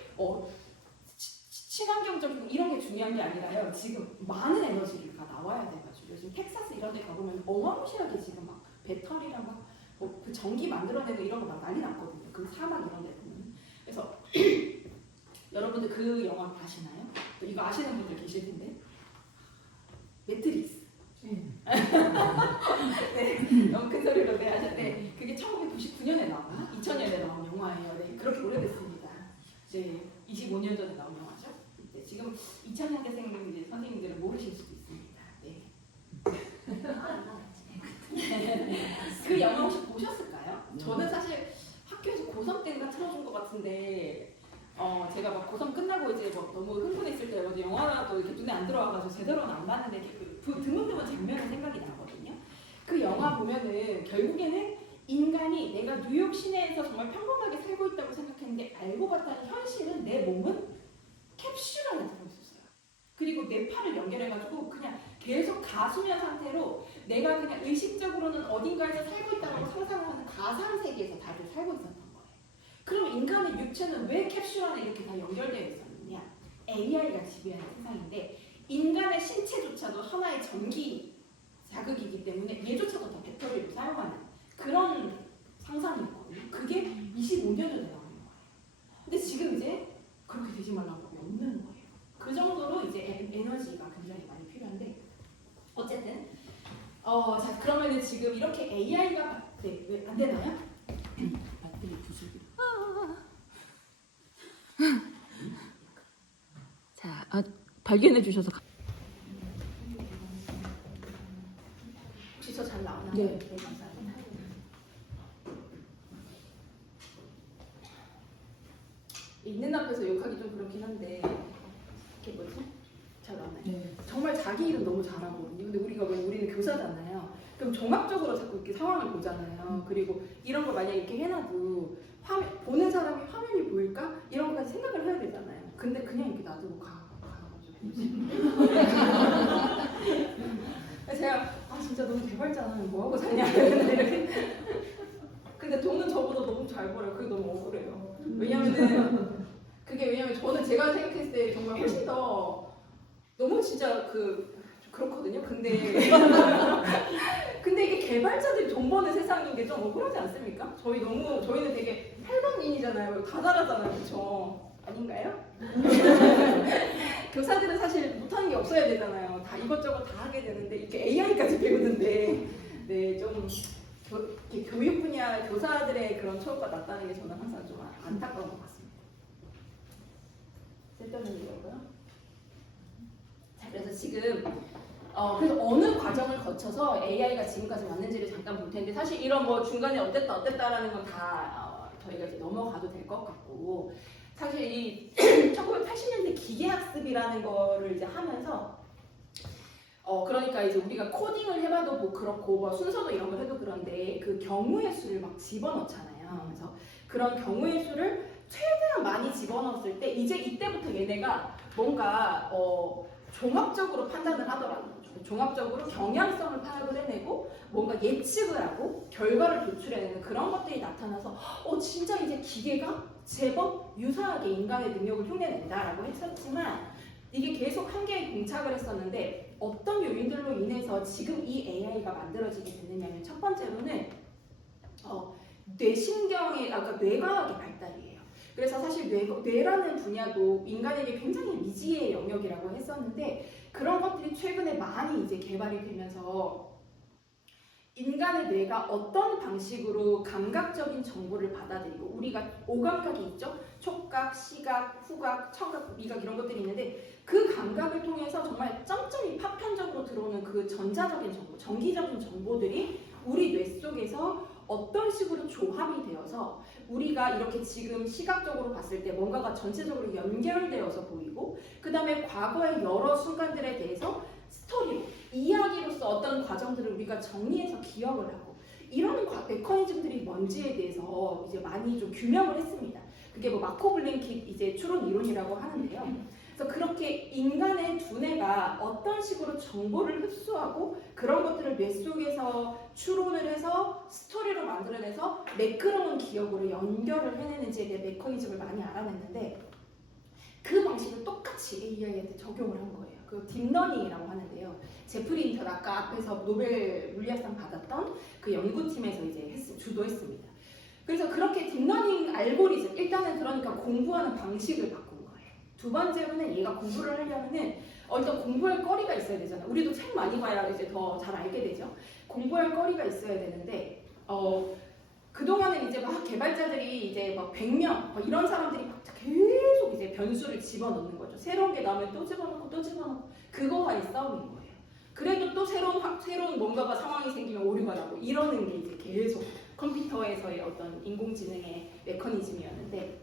친환경적이고 이런 게 중요한 게 아니라요. 지금 많은 에너지가 나와야 돼가지고 요즘 텍사스 이런 데 가보면 어마무시하게 지금 막 배터리랑 막 그 전기 만들어내는 이런 거 막 난리 났거든요. 그 사막 이런 데 보면. 그래서 여러분들 그 영화 아시나요? 또 이거 아시는 분들 계실 텐데 매트릭스. 네, 너무 큰 소리로 하셨는데 그게 1999년에 나왔나? 2000년에 나온 영화예요. 네, 그렇게 오래됐습니다. 이제 25년 전에 나온 영화죠. 네, 지금 2000년대생 선생님들은 모르실 수도 있습니다. 네. 그 영화 혹시 보셨을까요? 저는 사실 학교에서 고3 때인가 틀어준 것 같은데 제가 막 고3 끝나고 이제 뭐 너무 흥분했을 때 어제 영화도 이렇게 눈에 안 들어와가지고 제대로는 안 봤는데 드문드문 장면은 생각이 나거든요. 그 그 영화 보면은 결국에는 인간이 내가 뉴욕 시내에서 정말 평범하게 살고 있다고 생각했는데 알고 봤더니 현실은 내 몸은 캡슐 안에 들어있었어요. 그리고 내 팔을 연결해가지고 그냥 계속 가수면 상태로 내가 그냥 의식적으로는 어딘가에서 살고 있다고 상상을 하는 가상 세계에서 다들 살고 있었던 거예요. 그럼 인간의 육체는 왜 캡슐 안에 이렇게 다 연결되어 있었느냐? AI가 지배하는 세상인데 인간의 신체조차도 하나의 전기 자극이기 때문에 얘조차도 다 배터리를 사용하는 그런 상상이었거든요. 그게 25년 전에 나오는 거예요. 근데 지금 이제 그렇게 되지 말라고 법이 없는 거예요. 그 정도로 이제 에너지가 굉장히 많이 필요한데 어쨌든 자 그러면은 지금 이렇게 AI가 네, 왜 안 되나요? 배터리 부수기. 자 발견해 주셔서 혹시 저 잘 나오나요? 네. 네 감사합니다. 있는 앞에서 욕하기 좀 그렇긴 한데 이게 뭐지? 잘 나오나요? 네. 정말 자기 일은 너무 잘하거든요. 근데 우리는 교사잖아요. 그럼 종합적으로 자꾸 이렇게 상황을 보잖아요. 그리고 이런 걸 만약 이렇게 해놔도 보는 사람이 화면이 보일까? 이런 것까지 생각을 해야 되잖아요. 근데 그냥 이렇게 놔두고 가가지고 제가 진짜 너무 개발자는 뭐하고 사냐 이렇게. 근데 돈은 저보다 너무 잘 벌어요. 그게 너무 억울해요. 왜냐면 저는 제가 생각했을 때 정말 훨씬 더 너무 진짜 그렇거든요. 근데 이게 개발자들이 돈 버는 세상인 게 좀 억울하지 않습니까? 저희는 되게 팔방민이잖아요. 다 잘하잖아요. 그렇죠? 아닌가요? 교사들은 사실 못하는 게 없어야 되잖아요. 다 이것저것 다 하게 되는데 이렇게 AI까지 배우는데 네, 좀 교육 분야 교사들의 그런 처우가 낮다는 게 저는 항상 좀 안타까운 것 같습니다. 쓸데없는 얘기고요. 자, 그래서 지금 그래서 어느 과정을 거쳐서 AI가 지금까지 왔는지를 잠깐 볼 텐데 사실 이런 뭐 중간에 어땠다라는 건 다 저희가 이제 넘어가도 될 것 같고 사실 이 1980년대 기계학습이라는 거를 이제 하면서 그러니까 이제 우리가 코딩을 해봐도 뭐 그렇고 뭐 순서도 이런 걸 해도 그런데 그 경우의 수를 막 집어넣잖아요. 그래서 그런 경우의 수를 최대한 많이 집어넣었을 때 이제 이때부터 얘네가 뭔가 종합적으로 판단을 하더라고요. 종합적으로 경향성을 파악을 해내고 뭔가 예측을 하고 결과를 도출해내는 그런 것들이 나타나서 진짜 이제 기계가 제법 유사하게 인간의 능력을 흉내낸다라고 했었지만 이게 계속 한계에 봉착을 했었는데 어떤 요인들로 인해서 지금 이 AI가 만들어지게 됐느냐면 첫 번째로는 뇌신경의 그러니까 뇌과학의 발달이에요. 그래서 사실 뇌라는 분야도 인간에게 굉장히 미지의 영역이라고 했었는데 그런 것들이 최근에 많이 이제 개발이 되면서 인간의 뇌가 어떤 방식으로 감각적인 정보를 받아들이고 우리가 오감각이 있죠? 촉각, 시각, 후각, 청각, 미각 이런 것들이 있는데 그 감각을 통해서 정말 점점이 파편적으로 들어오는 그 전자적인 정보, 전기적인 정보들이 우리 뇌 속에서 어떤 식으로 조합이 되어서 우리가 이렇게 지금 시각적으로 봤을 때 뭔가가 전체적으로 연결되어서 보이고 그 다음에 과거의 여러 순간들에 대해서 스토리로, 이야기로서 어떤 과정들을 우리가 정리해서 기억을 하고 이런 메커니즘들이 뭔지에 대해서 이제 많이 좀 규명을 했습니다. 그게 뭐 마코블링킷 이제 추론 이론이라고 하는데요. 그래서 그렇게 인간의 두뇌가 어떤 식으로 정보를 흡수하고 그런 것들을 뇌 속에서 추론을 해서 스토리로 만들어내서 매끄러운 기억으로 연결을 해내는지에 대해 메커니즘을 많이 알아냈는데 그 방식을 똑같이 AI한테 적용을 한 거예요. 그 딥러닝이라고 하는데요. 제프리 인턴 아까 앞에서 노벨 물리학상 받았던 그 연구팀에서 이제 주도했습니다. 그래서 그렇게 딥러닝 알고리즘 일단은 그러니까 공부하는 방식을 바꾼 거예요. 두 번째로는 얘가 공부를 하려면은 일단 공부할 거리가 있어야 되잖아요. 우리도 책 많이 봐야 이제 더 잘 알게 되죠. 공부할 거리가 있어야 되는데 그동안은 이제 막 개발자들이 이제 막 100명 이런 사람들이 막 계속 이제 변수를 집어넣는 거죠. 새로운 게 나오면 또 집어넣고 또 집어넣고 그거와의 싸움인 거예요. 그래도 또 새로운 뭔가가 상황이 생기면 오류가 나고 이러는 게 이제 계속 컴퓨터에서의 어떤 인공지능의 메커니즘이었는데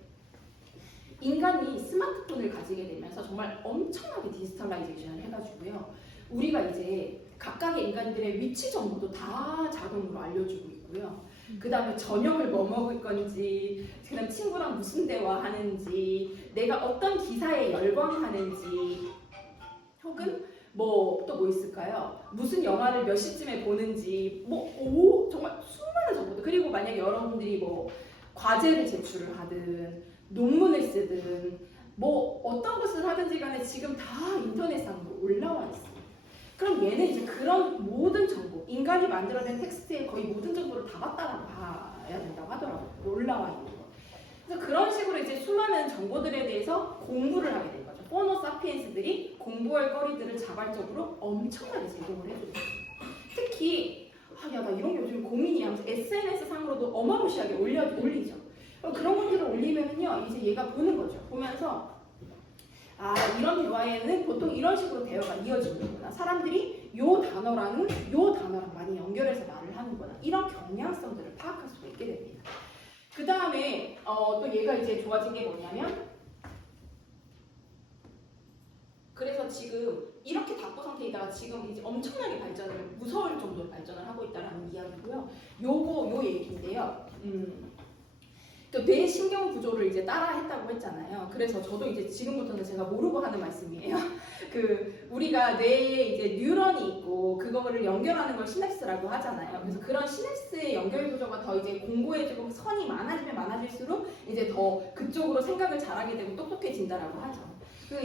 인간이 스마트폰을 가지게 되면서 정말 엄청나게 디지털라이제이션을 해가지고요. 우리가 이제 각각의 인간들의 위치 정보도 다 자동으로 알려주고 있고요. 그 다음에 저녁을 뭐 먹을 건지, 그다음 친구랑 무슨 대화하는지, 내가 어떤 기사에 열광하는지, 혹은 뭐 또 뭐 있을까요? 무슨 영화를 몇 시쯤에 보는지, 정말 수많은 정보들. 그리고 만약에 여러분들이 뭐 과제를 제출을 하든 논문을 쓰든 뭐 어떤 것을 하든지 간에 지금 다 인터넷상으로 올라와 있어요. 그럼 얘는 이제 그런 모든 정보, 인간이 만들어낸 텍스트의 거의 모든 정보를 다 갖다 봐야 된다고 하더라고요. 올라와 있는 거. 그래서 그런 식으로 이제 수많은 정보들에 대해서 공부를 하게 된 거죠. 호모 사피엔스들이 공부할 거리들을 자발적으로 엄청나게 제공을 해주는 거예요. 특히 야, 나 이런 게 요즘 고민이야 하면서 SNS 상으로도 어마무시하게 올리죠. 그런 것들을 올리면요, 이제 얘가 보는 거죠. 보면서 이런 대화에는 보통 이런 식으로 대화가 이어지는구나. 사람들이 요 단어랑 많이 연결해서 말을 하는구나. 이런 경향성들을 파악할 수가 있게 됩니다. 그 다음에 또 얘가 이제 좋아진 게 뭐냐면, 그래서 지금 이렇게 닭보 상태이다가 지금 이제 엄청나게 무서울 정도로 발전을 하고 있다는 이야기고요. 요 얘기인데요. 또 뇌 신경 구조를 이제 따라 했다고 했잖아요. 그래서 저도 이제 지금부터는 제가 모르고 하는 말씀이에요. 우리가 뇌에 이제 뉴런이 있고 그거를 연결하는 걸 시냅스라고 하잖아요. 그래서 그런 시냅스의 연결 구조가 더 이제 공고해지고 선이 많아지면 많아질수록 이제 더 그쪽으로 생각을 잘하게 되고 똑똑해진다라고 하죠.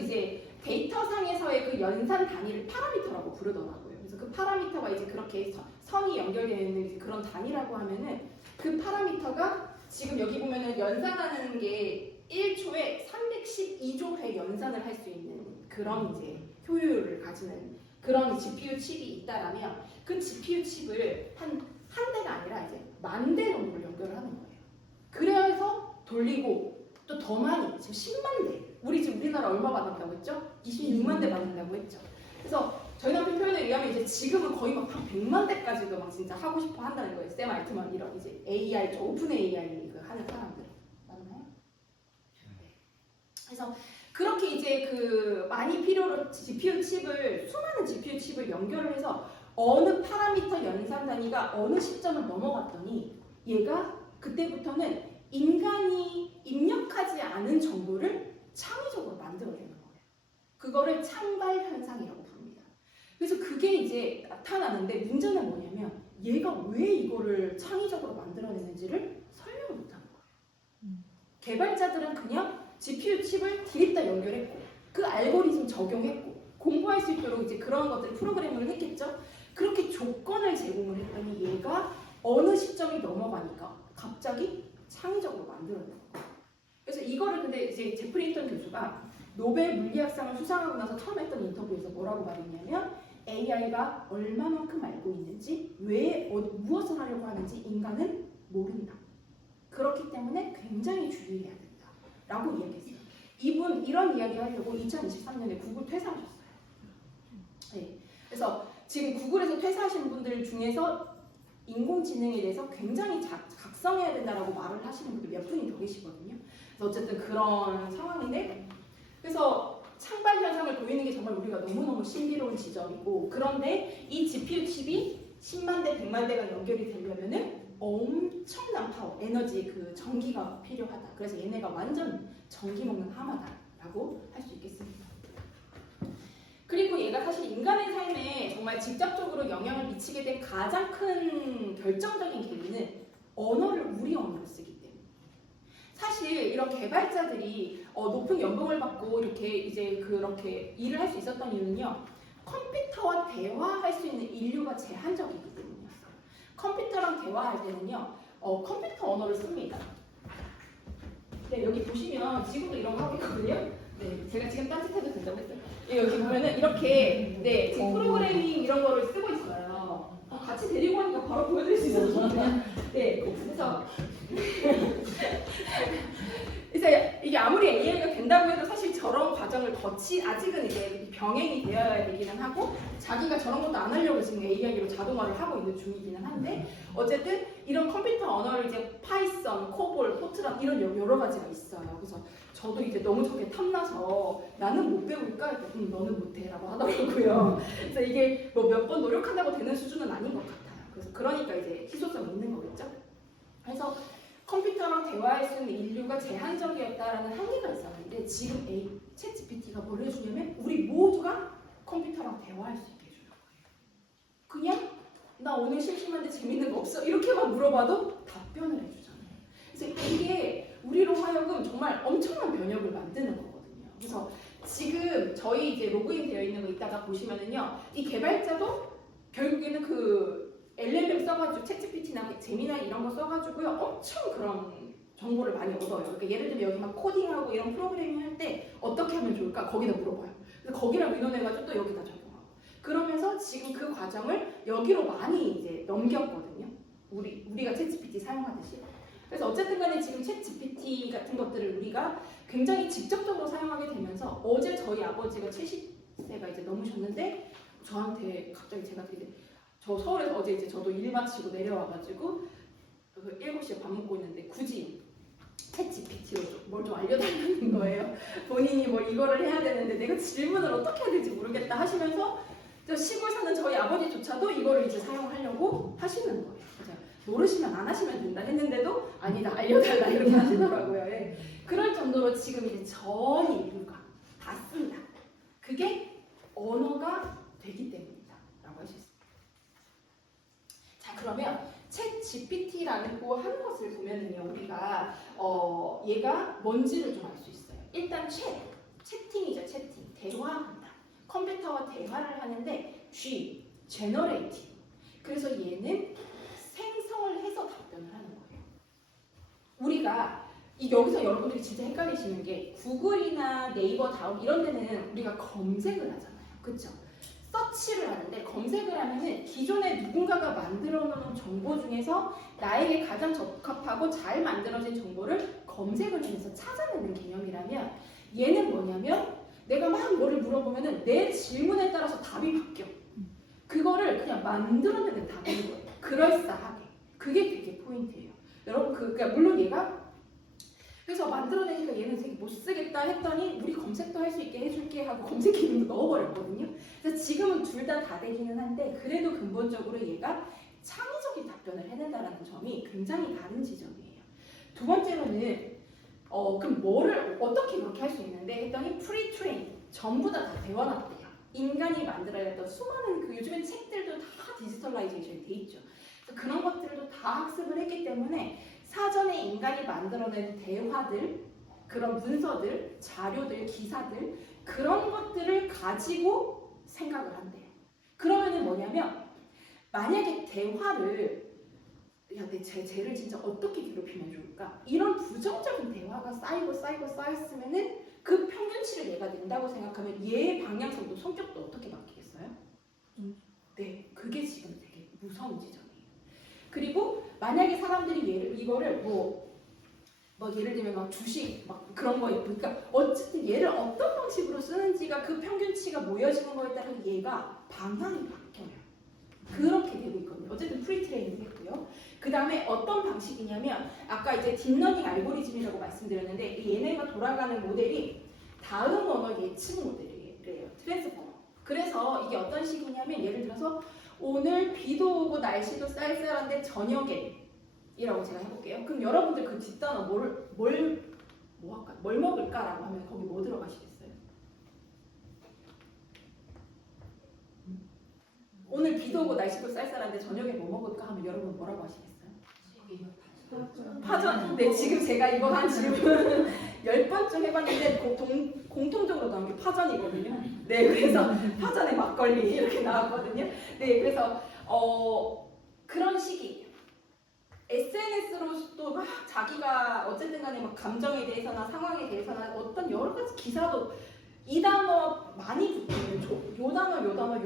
이제 데이터상에서의 그 연산 단위를 파라미터라고 부르더라고요. 그래서 그 파라미터가 이제 그렇게 선이 연결되어 있는 그런 단위라고 하면은 그 파라미터가 지금 여기 보면은 연산하는 게 1초에 312조 회 연산을 할 수 있는 그런 이제 효율을 가지는 그런 GPU 칩이 있다라면 그 GPU 칩을 한 대가 아니라 이제 10,000대 정도를 연결을 하는 거예요. 그래서 돌리고 또 더 많이 지금 10만 대. 우리 지금 우리나라 얼마 받는다고 했죠? 26만 대 받는다고 했죠. 그래서 저희 남편 표현에 의하면 이제 지금은 거의 막 100만 대까지도 막 진짜 하고 싶어 한다는 거예요. 샘 알트만 이런 이제 AI, 저 오픈 AI 그 하는 사람들 맞나요? 그래서 그렇게 이제 그 많이 필요로 GPU 칩을 수많은 GPU 칩을 연결을 해서 어느 파라미터 연산 단위가 어느 시점을 넘어갔더니 얘가 그때부터는 인간이 입력하지 않은 정보를 창의적으로 만들어내는 거예요. 그거를 창발 현상이라고 부릅니다. 그래서 그게 이제 나타나는데 문제는 뭐냐면 얘가 왜 이거를 창의적으로 만들어내는지를 설명을 못하는 거예요. 개발자들은 그냥 GPU 칩을 뒤에다 연결했고 그 알고리즘 적용했고 공부할 수 있도록 이제 그런 것들 프로그래밍을 했겠죠. 그렇게 조건을 제공을 했더니 얘가 어느 시점이 넘어가니까 갑자기 창의적으로 만들어내는 거예요. 그래서 이거를 근데 이제 제프리 힌턴 교수가 노벨 물리학상을 수상하고 나서 처음 했던 인터뷰에서 뭐라고 말했냐면 AI가 얼마만큼 알고 있는지 무엇을 하려고 하는지 인간은 모른다. 그렇기 때문에 굉장히 주의해야 된다. 라고 이야기했어요. 이분 이런 이야기 하려고 2023년에 구글 퇴사하셨어요. 네. 그래서 지금 구글에서 퇴사하신 분들 중에서 인공지능에 대해서 굉장히 각성해야 된다라고 말을 하시는 분들 몇 분이 더 계시거든요. 그래서 어쨌든 그런 상황인데, 그래서 창발 현상을 보이는 게 정말 우리가 너무너무 신비로운 지점이고, 그런데 이 GPU 칩이 10만 대, 100만 대가 연결이 되려면은 엄청난 파워, 에너지, 그 전기가 필요하다. 그래서 얘네가 완전 전기 먹는 하마다라고 할 수 있겠습니다. 그리고 얘가 사실 인간의 삶에 정말 직접적으로 영향을 미치게 된 가장 큰 결정적인 계기는 언어를 우리 언어로 쓰기 때문에. 사실 이런 개발자들이 높은 연봉을 받고 이렇게 이제 그렇게 일을 할 수 있었던 이유는요. 컴퓨터와 대화할 수 있는 인류가 제한적이기 때문이었어요. 컴퓨터랑 대화할 때는요. 컴퓨터 언어를 씁니다. 네, 여기 보시면 지금도 이런 거 하고 있거든요. 네, 제가 지금 딴짓해도 된다고 했어요. 예, 여기 보면은 이렇게 네, 지금 프로그래밍 이런 거를 쓰고 있어요. 같이 데리고 오니까 바로 보여드릴 수 있어서 좋네요. 네, 그래서 이게 아무리 AI가 된다고 해도 사실 저런 과정을 아직은 이제 병행이 되어야 되기는 하고 자기가 저런 것도 안 하려고 지금 AI로 자동화를 하고 있는 중이기는 한데 어쨌든 이런 컴퓨터 언어를 이제 파이썬, 코볼, 포트란 이런 여러 가지가 있어요. 그래서 저도 이제 너무 저게 탐나서 나는 못 배울까? 했더니 너는 못해라고 하더라고요. 그래서 이게 뭐 몇 번 노력한다고 되는 수준은 아닌 것 같아요. 그래서 그러니까 이제 희소성이 있는 거겠죠. 그래서 컴퓨터랑 대화할 수 있는 인류가 제한적이었다라는 한계가 있었는데 지금 챗GPT가 뭘 해주냐면 우리 모두가 컴퓨터랑 대화할 수 있게 해주는 거예요. 그냥 나 오늘 심심한데 재밌는 거 없어? 이렇게만 물어봐도 답변을 해주잖아요. 그래서 이게 우리로 하여금 정말 엄청난 변혁을 만드는 거거든요. 그래서 지금 저희 이제 로그인 되어 있는 거 이따가 보시면은요, 이 개발자도 결국에는 그 LLM 써가지고 챗GPT나 제미나이 이런 거 써가지고요 엄청 그런 정보를 많이 얻어요. 그러니까 예를 들면 여기 막 코딩하고 이런 프로그래밍 할 때 어떻게 하면 좋을까 거기다 물어봐요. 그래서 거기랑 의논해가지고 또 여기다 적용하고 그러면서 지금 그 과정을 여기로 많이 이제 넘겼거든요. 우리가 챗GPT 사용하듯이. 그래서 어쨌든 간에 지금 챗GPT 같은 것들을 우리가 굉장히 직접적으로 사용하게 되면서 어제 저희 아버지가 70세가 이제 넘으셨는데 저한테 갑자기 제가 되게 저 서울에서 어제 이제 저도 일 마치고 내려와가지고 그 7시에 밥 먹고 있는데 굳이 챗GPT로 뭘 좀 알려달라는 거예요. 본인이 뭐 이거를 해야 되는데 내가 질문을 어떻게 해야 될지 모르겠다 하시면서 시골 사는 저희 아버지조차도 이거를 이제 사용하려고 하시는 거예요. 그래서 모르시면 안 하시면 된다 했는데도 아니다 알려달라 이렇게 하시더라고요. 예. 그럴 정도로 지금 이제 전 인류가 다 씁니다. 그게 언어가 되기 때문이다 라고 할 수 있습니다. 자, 그러면 챗 GPT라고 하는 것을 보면은요, 우리가 얘가 뭔지를 좀 알 수 있어요. 일단 채팅이죠, 채팅. 대화한다. 컴퓨터와 대화를 하는데 Generate. 그래서 얘는 생성을 해서 답변을 하는 거예요. 우리가 여기서 여러분들이 진짜 헷갈리시는 게 구글이나 네이버, 다음 이런 데는 우리가 검색을 하잖아요. 그렇죠? 서치를 하는데 검색을 하면은 기존에 누군가가 만들어 놓은 정보 중에서 나에게 가장 적합하고 잘 만들어진 정보를 검색을 하면서 찾아내는 개념이라면 얘는 뭐냐면 내가 막 뭐를 물어보면은 내 질문에 따라서 답이 바뀌어. 그거를 그냥 만들어내는 답인 거예요. 그럴싸하게. 그게 되게 포인트예요. 여러분 그러니까 물론 얘가 그래서 만들어내니까 얘는 되게 못 쓰겠다 했더니 우리 검색도 할 수 있게 해줄게 하고 검색 기능도 넣어버렸거든요. 그래서 지금은 둘 다 되기는 한데 그래도 근본적으로 얘가 창의적인 답변을 해낸다는 점이 굉장히 다른 지점이에요. 두 번째로는 그럼 뭐를 어떻게 그렇게 할 수 있는데 했더니 프리트레인 전부 다 대화납돼요. 인간이 만들어야 했던 수많은 그 요즘엔 책들도 다 디지털라이제이션이 돼 있죠. 그래서 그런 것들도 다 학습을 했기 때문에 사전에 인간이 만들어낸 대화들, 그런 문서들, 자료들, 기사들 그런 것들을 가지고 생각을 한대요. 그러면은 뭐냐면 만약에 대화를 쟤를 진짜 어떻게 괴롭히면 좋을까? 이런 부정적인 대화가 쌓였으면은 그 평균치를 얘가 낸다고 생각하면 얘의 방향성도 성격도 어떻게 바뀌겠어요? 네, 그게 지금 되게 무서운 지점이에요. 그리고 만약에 사람들이 이거를 뭐 예를 들면 막 주식 막 그런 거 그러니까 어쨌든 얘를 어떤 방식으로 쓰는지가 그 평균치가 모여지는 거에 따라 얘가 방향이 바뀌어요. 그렇게 되고 있거든요. 어쨌든 프리트레이닝 했고요. 그 다음에 어떤 방식이냐면 아까 이제 딥러닝 알고리즘이라고 말씀드렸는데 얘네가 돌아가는 모델이 다음 언어 예측 모델이래요. 트랜스포머. 그래서 이게 어떤 식이냐면 예를 들어서 오늘 비도 오고 날씨도 쌀쌀한데 저녁에 이라고 제가 해볼게요. 그럼 여러분들 그 뒷단어 뭘 먹을까라고 하면 거기 뭐 들어가시겠어요? 오늘 비도 오고 날씨도 쌀쌀한데 저녁에 뭐 먹을까 하면 여러분 뭐라고 하시겠어요? 파전. 네, 지금 제가 이거 한 질문 10번쯤 해봤는데 공통적으로 나온 게 파전이거든요. 네, 그래서 파전에 막걸리 이렇게 나왔거든요. 네, 그래서 그런 식이에요. SNS로도 막 자기가 어쨌든 간에 막 감정에 대해서나 상황에 대해서나 어떤 여러 가지 기사도 이 단어 많이 붙는 요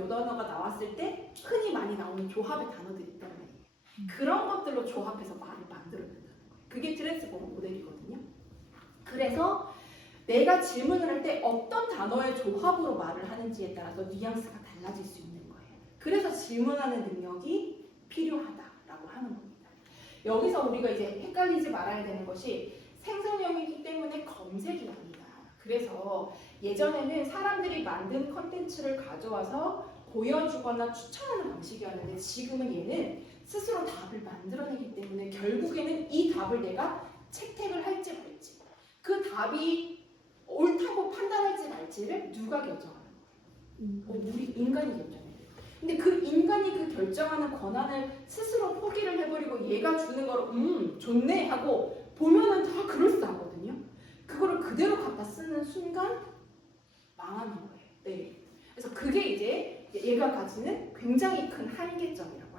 단어가 나왔을 때 흔히 많이 나오는 조합의 단어들이 있단 말이에요. 그런 것들로 조합해서 말을 만들어낸다는 거예요. 그게 트랜스포머 모델이거든요. 그래서 내가 질문을 할 때 어떤 단어의 조합으로 말을 하는지에 따라서 뉘앙스가 달라질 수 있는 거예요. 그래서 질문하는 능력이 필요하다라고 하는 겁니다. 여기서 우리가 이제 헷갈리지 말아야 되는 것이 생성형이기 때문에 검색이 아니다. 그래서 예전에는 사람들이 만든 컨텐츠를 가져와서 보여주거나 추천하는 방식이었는데 지금은 얘는 스스로 답을 만들어내기 때문에 결국에는 이 답을 내가 채택을 할지 말지 그 답이 옳다고 판단할지 말지를 누가 결정하는 거예요? 우리 인간이 결정해요. 근데 그 인간이 그 결정하는 권한을 스스로 포기를 해버리고 얘가 주는 거로 좋네 하고 보면은 다 그럴싸하거든요. 그거를 그대로 갖다 쓰는 순간 망하는 거예요. 네. 그래서 그게 이제 얘가 가지는 굉장히 큰 한계점이라고.